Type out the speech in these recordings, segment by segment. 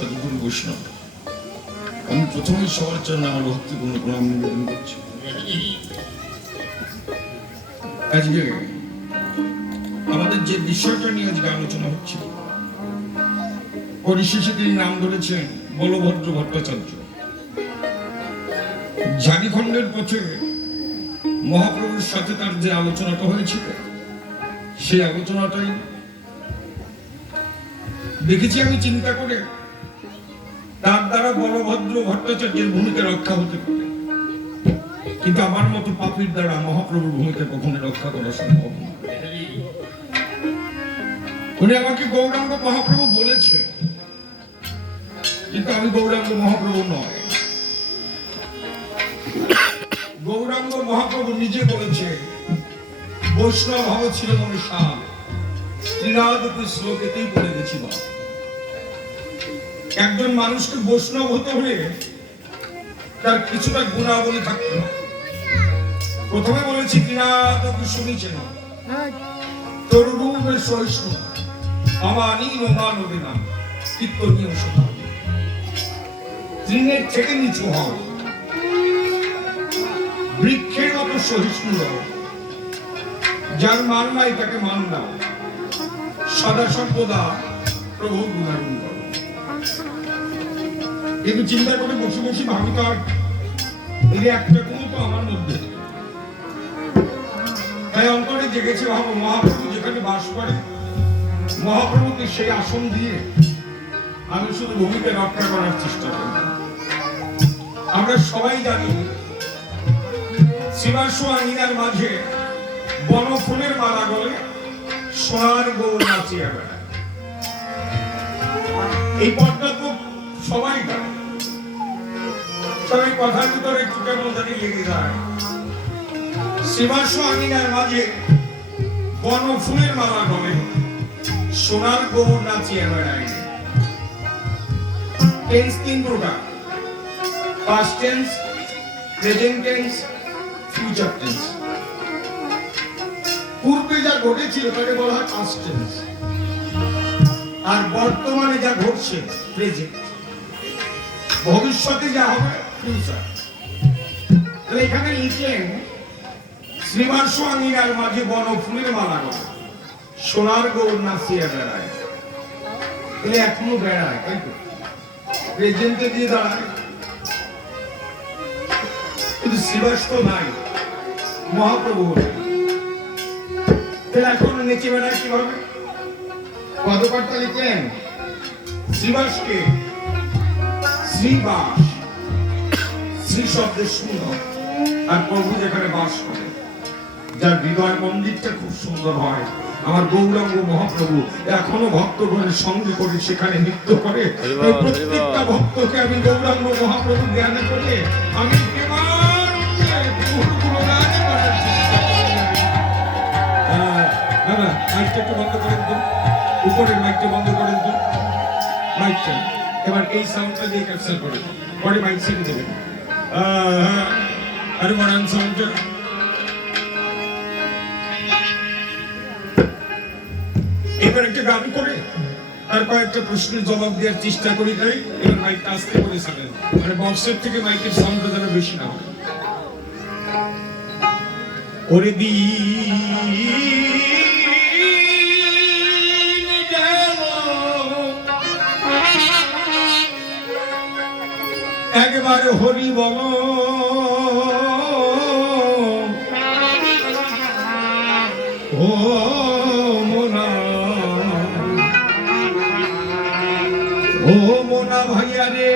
সদ্গুরু বৈষ্ণব, আমি প্রথমে সবার জন্য আমার ভক্তিপূর্ণ প্রণাম নিবেদন করছি। আজকে আমাদের যে বিষয়টা নিয়ে আজকে আলোচনা হচ্ছে, পরিশেষে তিনি নাম ধরেছেন বলভদ্র ভট্টাচার্য। ঝাড়খণ্ডের পথে মহাপ্রভুর সাথে তার যে আলোচনাটা হয়েছিল, সেই আলোচনাটাই দেখেছি আমি চিন্তা করে, তার দ্বারা বলভদ্র ভট্টাচার্যের ভূমিকা রক্ষা হতে পারে, কিন্তু আমার মতো পাপীর দ্বারা মহাপ্রভুর ভূমিকা কখনো রক্ষা করা সম্ভব না। উনি আমাকে গৌরাঙ্গ মহাপ্রভু বলেছে, কিন্তু আমি গৌরাঙ্গ মহাপ্রভু নয়। গৌরাঙ্গ মহাপ্রভু নিজে বলেছে, বৈষ্ণব ভাব ছিল মনে সাল, ত্রিনাদপি শ্লোকেতেই বলে গেছি। একজন মানুষকে বৈষ্ণব হতে হলে তার কিছুটা গুণাবলী থাকতে হবে। প্রথমে বলেছি ত্রিনাদপি শুনেছেন তরুণের সহিষ্ণু আমানীন মানবে না কীর্তনীয় শোনা, তৃণের থেকে নিচু হও, বৃক্ষের মতো সহিষ্ণু হও, যার মান নাই তাকে মান দাও, সদা সর্বদা প্রভুর গুণাগুণ করো। কিন্তু চিন্তা করে বসে বসে ভাবি, তার এই একটা গুণ তো আমার মধ্যে, তাই অন্তরে জেগেছে ভাবো মহাপ্রভু যেখানে বাস করে, মহাপ্রভুকে সেই আসন দিয়ে আমি শুধু ভূমিকে রক্ষা করার চেষ্টা করি। আমরা সবাই জানি শিবাশ্ব আঙিনার মাঝে বনফুলের মালা গলে সোনার গৌর নাচিয়া বেড়ায়। এই পথটা তো সবাই জানে, তবে কথার ভিতরে একটু কেমন জানি লেগে যায়। শিবাশ্ব আঙিনার মাঝে বনফুলের মালা গলে সোনার গৌর নাচিয়া বেড়ায়। টেন্স তিন প্রকার, past tense, present tense, future tense. পূর্বে যা ঘটেছিল তাকে বলা হয় পাস্ট টেন্স, আর বর্তমানে যা ঘটছে প্রেজেন্ট, ভবিষ্যতে যা হবে ফিউচার। তাহলে এখানে লিখলেন শ্রীবাস আঙিনার মাঝে বনফুলের মালা গলে সোনার গৌর নাচিয়া বেড়ায়। তাহলে এখনো বেড়ায়, তাই তো প্রেজেন্টে দিয়ে দাঁড়ায়, কিন্তু শিবাস তো নাই, মহাপ্রভু এখন নেচে বেড়ায় কিভাবে? পদকর্তা লিখলেন শ্রীবাসকে শ্রীবাস, শ্রী শব্দের সুন্দর, আর প্রভু যেখানে বাস করে, যার হৃদয় মন্দিরটা খুব সুন্দর হয়, আমার গৌরাঙ্গ মহাপ্রভু এখনো ভক্তগণের সঙ্গে করে সেখানে নৃত্য করে। প্রত্যেকটা ভক্তকে আমি গৌরাঙ্গ মহাপ্রভু জ্ঞানে করে আমি মাইকটা একটু বন্ধ করেন তো, উপরের মাইকটা বন্ধ করেন তো, মাইকটা এবার এই সাউন্ডটা দিয়ে ক্যাপচার করে পরে মাইক ছেড়ে দেবেন। আরে বাড়ান সাউন্ডটা। এবার একটা গান করে আর কয়েকটা প্রশ্নের জবাব দেওয়ার চেষ্টা করি, তাই এবার মাইকটা আস্তে করে ছাড়েন, মানে বক্সের থেকে মাইকের সাউন্ডটা যেন বেশি না হয়। ওরে দি একবার হরি বল, ও মোনা, ও মোনা ভাইয়া রে,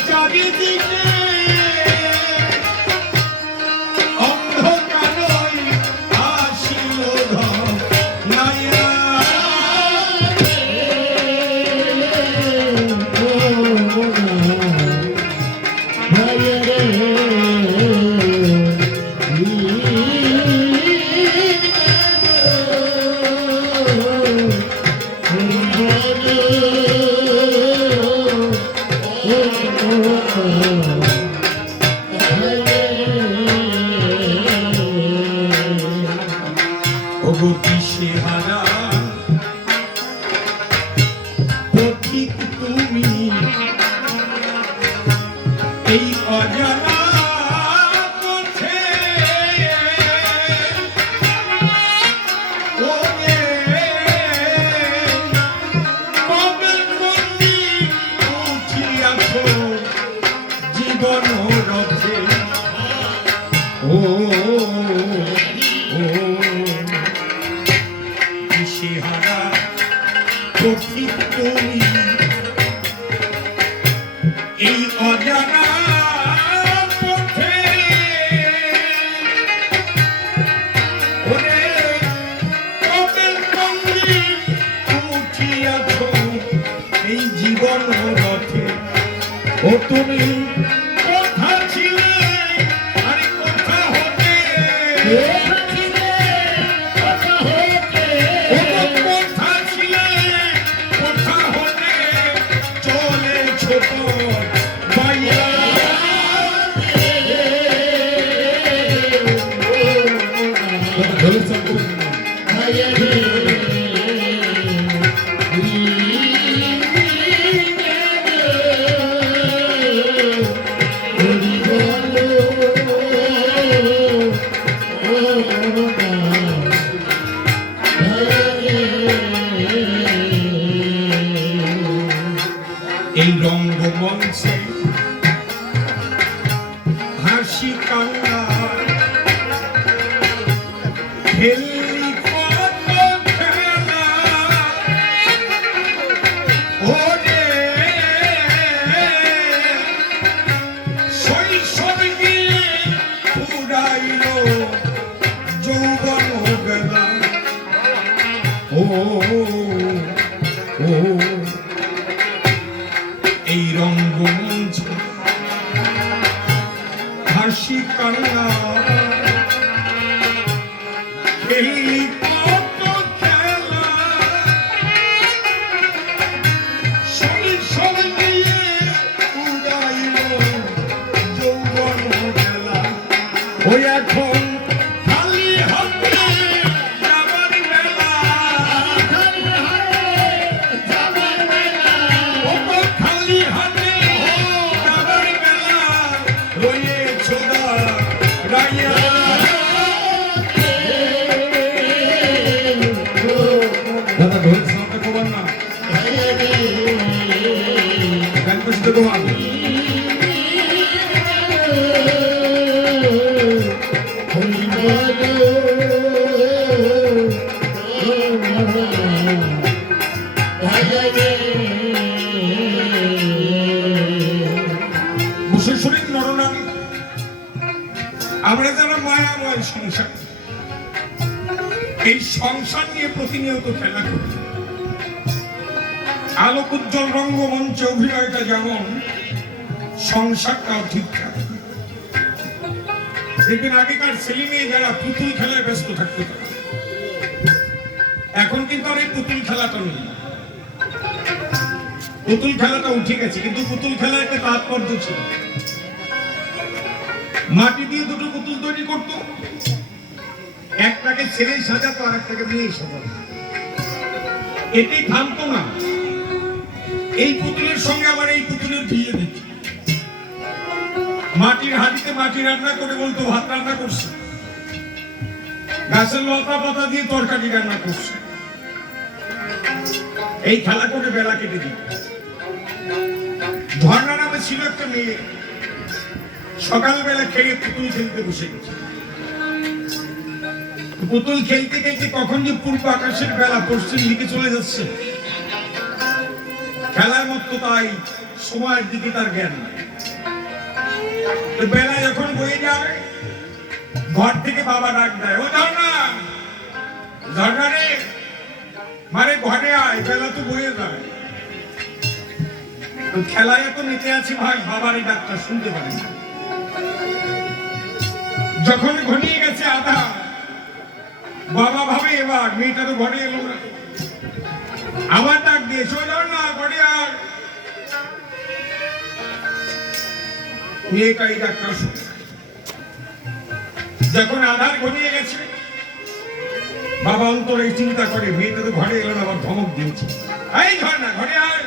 চারিদিকে অন্ধকারই আসিল নাইয়া দিশেহারা পথিক তুমি এই অজানা পথে ওরে কবে কোনদিন উঠিয়াছ জীবন রথে ও দিশেহারা পথিক তুমি এই অজানা পথে ওরে কবে কোনদিন উঠিয়াছ এই জীবন রথে ও তুমি কোথা ছিলে আরে কোথা হতে এই রঙ্গমঞ্চে হাসি কান্না খেললি কত খেলা ওরে শৈশব গিয়ে ফুরাইল যৌবন বেলা ও ও এই রঙ্গমঞ্চ হাসি কান্না খেলি কত খেলা শৈশব গিয়ে উড়াইল যৌবন বেলা ওই এখন খালি হাতে যাবার বেলা খালি হাতে যাবার বেলা রয়েছ রাইয়া দাদা ঢোল সামনে খবর না গান করতে তো আগে মুসেশ্বরী নরনারী আমরা যারা মায়াময় সংসার এই সংসার নিয়ে প্রতিনিয়ত খেলা করি আলোক উজ্জ্বল রঙ্গমঞ্চে অভিনয়টা যেমন সংসারটাও ঠিকঠাক দেখবেন আগেকার ছেলে মেয়ে যারা পুতুল খেলায় ব্যস্ত থাকতো এখন কিন্তু আর এই পুতুল খেলাটা নেই পুতুল খেলাটা উঠে গেছে কিন্তু পুতুল খেলা একটা তাৎপর্য ছিল মাটি দিয়ে দুটো পুতুল তৈরি করতো একটাকে ছেলে সাজাতো আর একটাকে মেয়ে সাজাতো এটি থামতো না এই পুতুলের সঙ্গে আবার এই পুতুলের বিয়ে দিত মাটির হাঁড়িতে মাটি রান্না করে বলতো ভাত রান্না করছে গাছের লতা পাতা দিয়ে তরকারি রান্না করছে এই খেলা করে বেলা কেটে দিত ঝর্ণা নামে ছিল একটা মেয়ে সকালবেলা খেয়ে পুতুল খেলতে বসে গেছে পুতুল খেলতে খেলতে কখন যে পূর্ব আকাশের বেলা পশ্চিম দিকে চলে যাচ্ছে খেলার মতো তাই সময়ের দিকে তার জ্ঞান নাই বেলা যখন বয়ে যাবে ঘর থেকে বাবা ডাক দেয়, ও ঝর্ণা, ঝর্ণা রে, মানে ঘরে আয়, বেলা তো বয়ে যায়। খেলায় তো নিতে আছি ভাই, বাবার এই ডাকটা শুনতে পারি না। যখন ঘনিয়ে গেছে আধা, বাবা ভাবে এবার মেয়েটা তো ঘরে এলো না, আবার ডাক দিয়েছে, ও ঝর্ণা ঘরে আয়। মেয়েটা এই ডাকটা শুনে যখন আধার ঘনিয়ে গেছে, বাবা অন্তরে চিন্তা করে মেয়েটা তো ঘরে এলো না, আবার ধমক দিয়েছে, এই ঝর্ণা ঘরে আয়।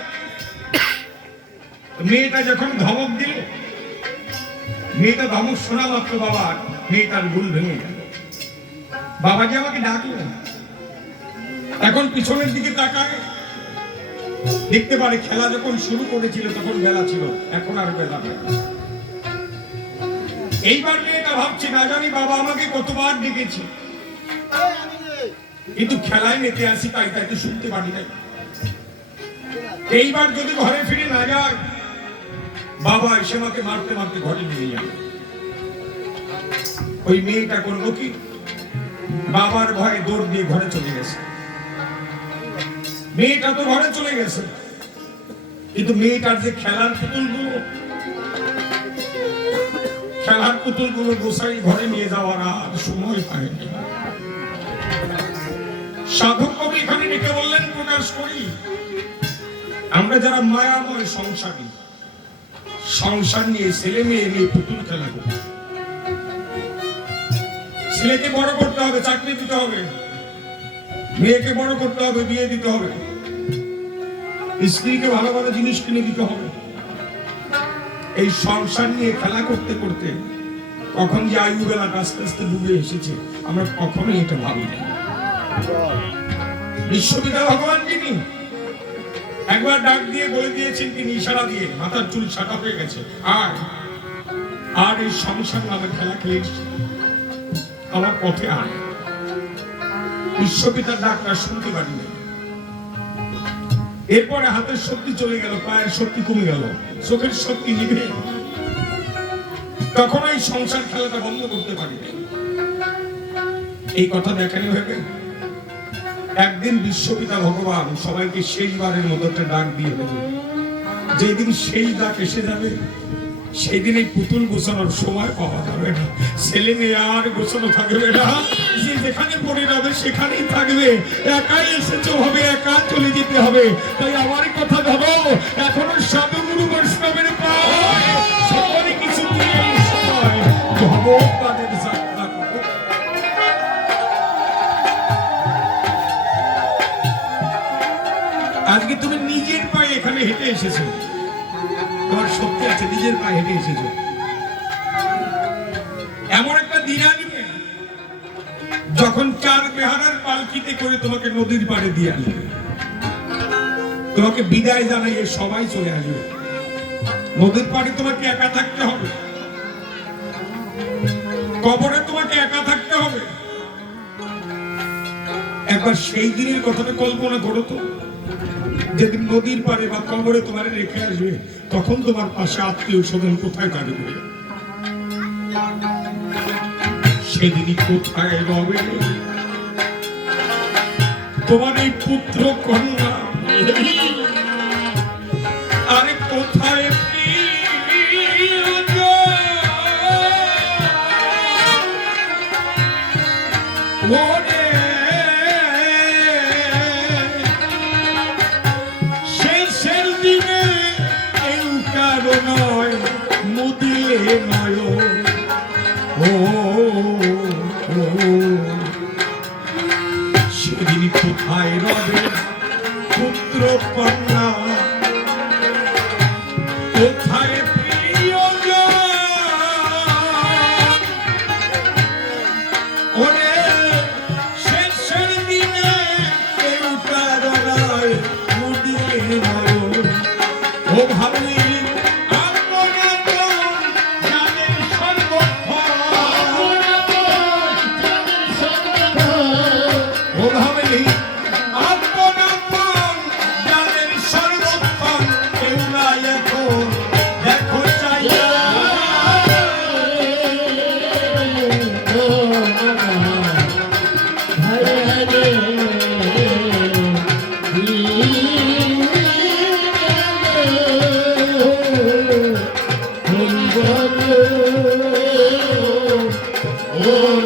মেয়েটা যখন ধমক দিল, মেয়েটা ধমক শোনা মাত্র বাবা মেয়েটার ভুল ভেঙে গেল। বাবা যে আমাকে ডাকলো, এখন পিছনের দিকে তাকায়, দেখতে পারে খেলা যখন শুরু করেছিল তখন বেলা ছিল, এখন আর বেলা নেই। এইবার মেয়েটা ভাবছে, না জানি বাবা আমাকে কতবার ডেকেছে, কিন্তু খেলায় মেতে আসি, তাই তাইতে শুনতে পারি না। এইবার যদি ঘরে ফিরে না যায়, বাবা এসে আমাকে মারতে মারতে ঘরে নিয়ে যাবে। ওই মেয়েটা করবো কি, বাবার ভয়ে দৌড় দিয়ে ঘরে চলে গেছে। মেয়েটা তো ঘরে চলে গেছে, কিন্তু মেয়েটার যে খেলার পুতুলগুলো গোসাই ঘরে নিয়ে যাওয়ার আর সময় পায়নি। সাধক কবি এখানে লিখে বললেন, প্রকাশ করি, আমরা যারা মায়াময় সংসারী, সংসার নিয়ে ছেলে মেয়ে নিয়ে পুতুল খেলা করি। ছেলেকে বড় করতে হবে, চাকরি দিতে হবে, মেয়েকে বড় করতে হবে, বিয়ে দিতে হবে, স্ত্রীকে ভালো ভালো জিনিস কিনে দিতে হবে। এই সংসার নিয়ে খেলা করতে করতে কখন যে আয়ু বেলাটা আস্তে আস্তে ডুবে এসেছে, আমরা কখনোই এটা ভাবি না। বিশ্বপিতা ভগবান যিনি একবার ডাক দিয়ে বলে দিয়েছেন, তিনি ইশারা দিয়ে, মাথার চুল ছাটা হয়ে গেছে, আর এই সংসার নামে খেলা খেলিস, আমার পথে আয়। বিশ্বপিতার ডাকটা শুনতে পারি না। এরপরে হাতের শক্তি চলে গেল, পায়ের শক্তি কমে গেল, চোখের শক্তি নিভে, তখন এই সংসার খেলাটা বন্ধ করতে পারি না। এই কথা দেখানি ভেবে একদিন বিশ্বপিতা ভগবান সবাইকে শেষবারের মতো একটা ডাক দিয়ে দেবে। যেদিন সেই ডাক এসে যাবে, সেই দিন এই পুতুল গোছানোর সময় পাওয়া যাবে না, ছেলে মেয়ে আর গোছানো থাকবে না, যে যেখানে পড়ে যাবে সেখানেই থাকবে। একাই এসেছো হবে, একা চলে যেতে হবে। তাই আমার কথা ভাবো, এখনো সাধুগুরু বৈষ্ণবের পায় সকলে কিছু দিয়ে সময় ভগবানের যাত্রা করো। আজকে তুমি নিজের পায়ে এখানে হেঁটে এসেছো, তোমার শক্তি আছে, নিজের পায়ে হেঁটে এসেছো। এমন একটা দিন আসবে যখন চার বেহারার পালকিতে করে তোমাকে নদীর পাড়ে দিয়ে আসবে, তোমাকে বিদায় জানাইয়ে সবাই চলে আসবে। নদীর পাড়ে তোমাকে একা থাকতে হবে, কবরে তোমাকে একা থাকতে হবে। একবার সেই দিনের কথাটা কল্পনা করো তো, যেদিন নদীর পাড়ে বা কবরে তোমার রেখে আসবে, তখন তোমার পাশে আত্মীয় স্বজন কোথায় থাকবে? সেদিনই কোথায় রবে তোমার এই পুত্র কন্যা? আরে কোথায় শেষের দিনে কেউ কারো নয়, মুদিলে নয়, সেদিন কোথায় রবে পুত্র কন্যা? ওম